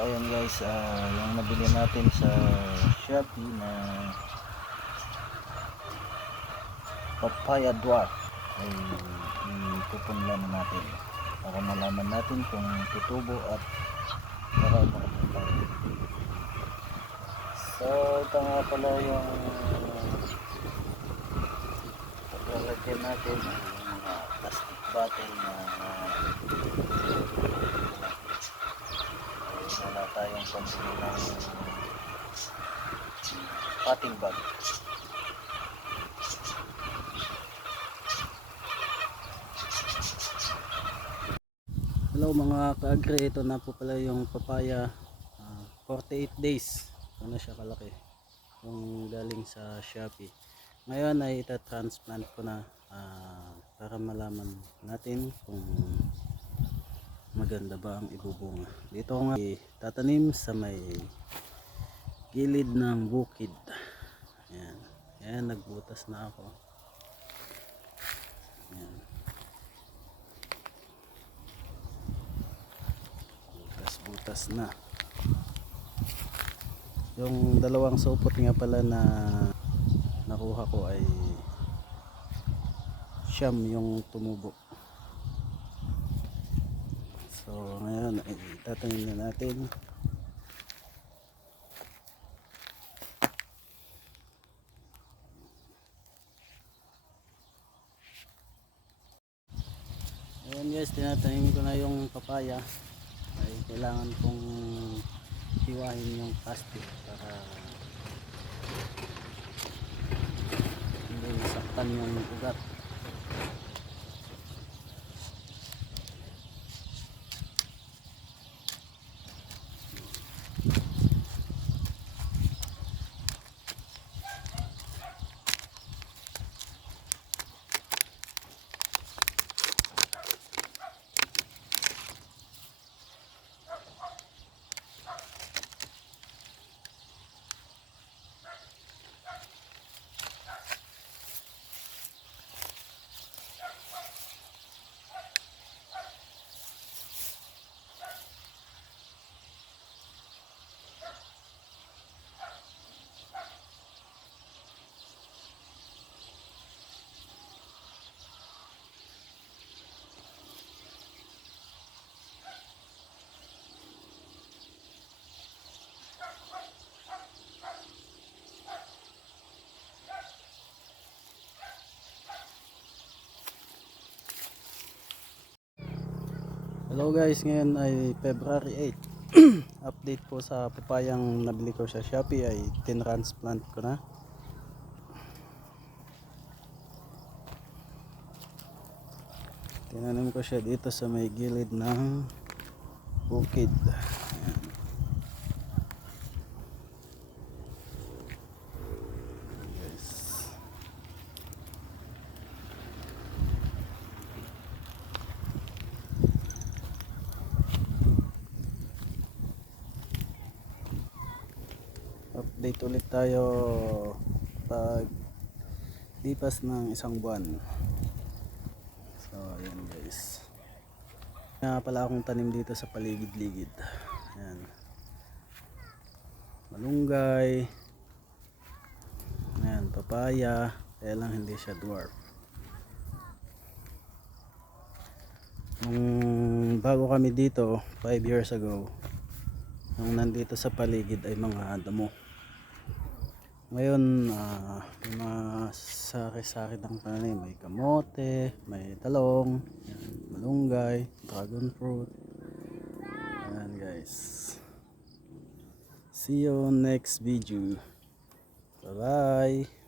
ayan guys, yung nabili natin sa Shopee na papaya dwarf ay ipupunlan natin para malaman natin kung tutubo at para makapagpapaya. So ito nga pala yung paglalagyan natin ng mga plastic bottle na wala tayong pambili ng potting bag. Hello mga ka-agri, ito na po pala yung papaya, 48 days ito na siya kalaki yung galing sa Shopee. Ngayon ay ita-transplant ko na para malaman natin kung maganda ba ang ibubunga. Dito ko nga tatanim sa may gilid ng bukid. Ayan, ayan, nagbutas na ako. Ayan, butas na. Yung dalawang supot nga pala na nakuha ko ay siyam yung tumubo. So ngayon ay tatanim na natin. Ayan guys, tinatanim ko na yung papaya. Ay kailangan kong hiwain yung plastic para hindi masaktan yung ugat. Hello guys, ngayon ay February 8. Update po sa papayang nabili ko sa Shopee ay tinransplant ko na. Tinanim ko siya dito sa may gilid ng bukid. Ayan. Update ulit tayo pag lipas ng isang buwan. So ayan guys, nga pala akong tanim dito sa paligid-ligid. Ayan, malunggay, ayan, papaya, kaya lang hindi siya dwarf. Nung bago kami dito 5 years ago, nung nandito sa paligid ay mga damo. Ngayon may mga sari-sari ng pananim, may kamote, may talong, yan, malunggay, dragon fruit. Ayan guys, see you next video. Bye bye.